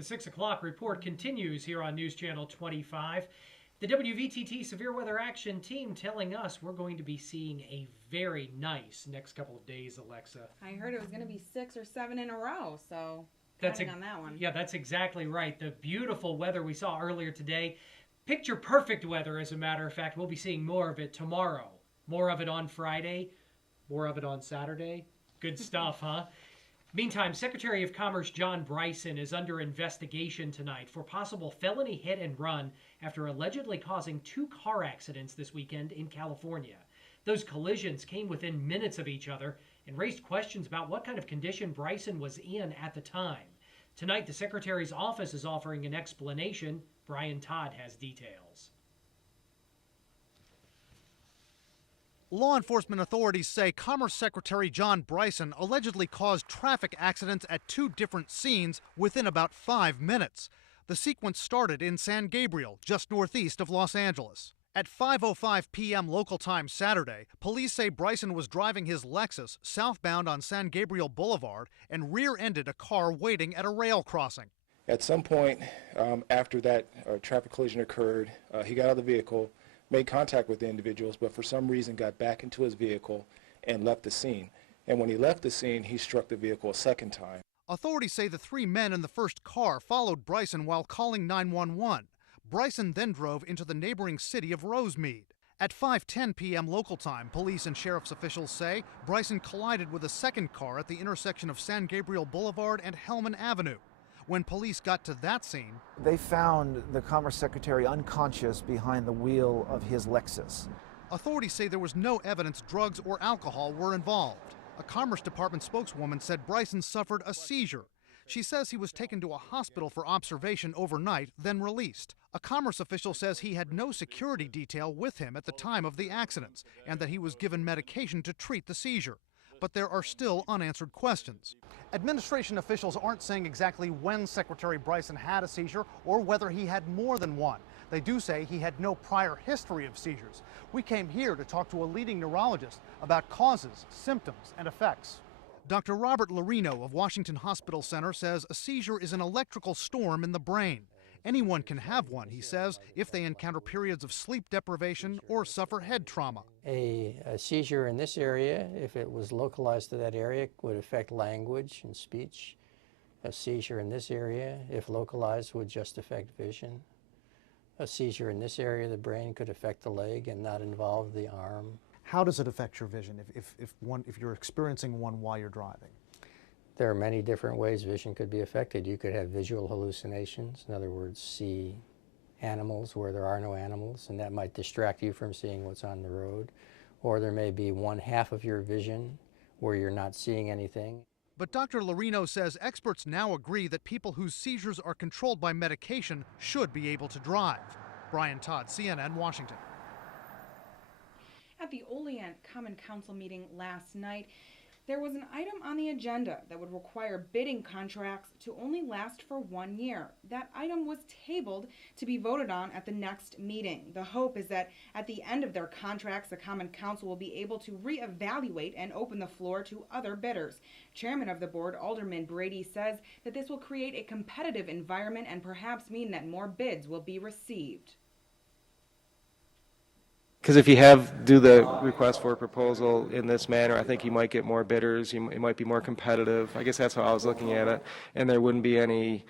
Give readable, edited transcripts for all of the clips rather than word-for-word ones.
The 6 o'clock report continues here on News Channel 25. The WVTT Severe Weather Action Team telling us we're going to be seeing a very nice next couple of days, Alexa. I heard it was going to be 6 or 7 in a row, so counting on that one. Yeah, that's exactly right. The beautiful weather we saw earlier today. Picture perfect weather, as a matter of fact. We'll be seeing more of it tomorrow. More of it on Friday. More of it on Saturday. Good stuff, huh? Meantime, Secretary of Commerce John Bryson is under investigation tonight for possible felony hit and run after allegedly causing 2 car accidents this weekend in California. Those collisions came within minutes of each other and raised questions about what kind of condition Bryson was in at the time. Tonight, the Secretary's office is offering an explanation. Brian Todd has details. Law enforcement authorities say Commerce Secretary John Bryson allegedly caused traffic accidents at 2 different scenes within about 5 minutes. The sequence started in San Gabriel, just northeast of Los Angeles. At 5:05 p.m. local time Saturday, police say Bryson was driving his Lexus southbound on San Gabriel Boulevard and rear-ended a car waiting at a rail crossing. At some point after that traffic collision occurred, he got out of the vehicle, made contact with the individuals, but for some reason got back into his vehicle and left the scene. And when he left the scene, he struck the vehicle a second time. Authorities say the 3 men in the first car followed Bryson while calling 911. Bryson then drove into the neighboring city of Rosemead. At 5:10 p.m. local time, police and sheriff's officials say Bryson collided with a second car at the intersection of San Gabriel Boulevard and Hellman Avenue. When police got to that scene, they found the Commerce Secretary unconscious behind the wheel of his Lexus. Authorities say there was no evidence drugs or alcohol were involved. A Commerce Department spokeswoman said Bryson suffered a seizure. She says he was taken to a hospital for observation overnight, then released. A Commerce official says he had no security detail with him at the time of the accidents and that he was given medication to treat the seizure. But there are still unanswered questions. Administration officials aren't saying exactly when Secretary Bryson had a seizure or whether he had more than one. They do say he had no prior history of seizures. We came here to talk to a leading neurologist about causes, symptoms, and effects. Dr. Robert Lorino of Washington Hospital Center says a seizure is an electrical storm in the brain. Anyone can have one, he says, if they encounter periods of sleep deprivation or suffer head trauma. A seizure in this area, if it was localized to that area, would affect language and speech. A seizure in this area, if localized, would just affect vision. A seizure in this area of the brain could affect the leg and not involve the arm. How does it affect your vision if you're experiencing one while you're driving? There are many different ways vision could be affected. You could have visual hallucinations, in other words, see animals where there are no animals, and that might distract you from seeing what's on the road. Or there may be one half of your vision where you're not seeing anything. But Dr. Lorino says experts now agree that people whose seizures are controlled by medication should be able to drive. Brian Todd, CNN, Washington. At the OIean Common Council meeting last night, there was an item on the agenda that would require bidding contracts to only last for 1 year. That item was tabled to be voted on at the next meeting. The hope is that at the end of their contracts, the Common Council will be able to reevaluate and open the floor to other bidders. Chairman of the board, Alderman Brady, says that this will create a competitive environment and perhaps mean that more bids will be received. Because if you do the request for a proposal in this manner, I think you might get more bidders, you might be more competitive. I guess that's how I was looking at it. And there wouldn't be any,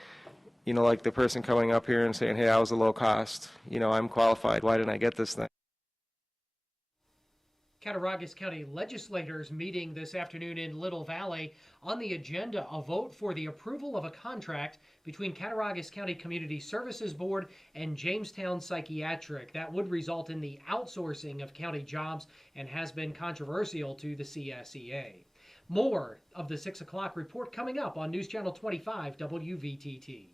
like the person coming up here and saying, hey, I was a low cost, I'm qualified, why didn't I get this thing? Cattaraugus County legislators meeting this afternoon in Little Valley. On the agenda, a vote for the approval of a contract between Cattaraugus County Community Services Board and Jamestown Psychiatric. That would result in the outsourcing of county jobs and has been controversial to the CSEA. More of the 6 o'clock report coming up on News Channel 25 WVTT.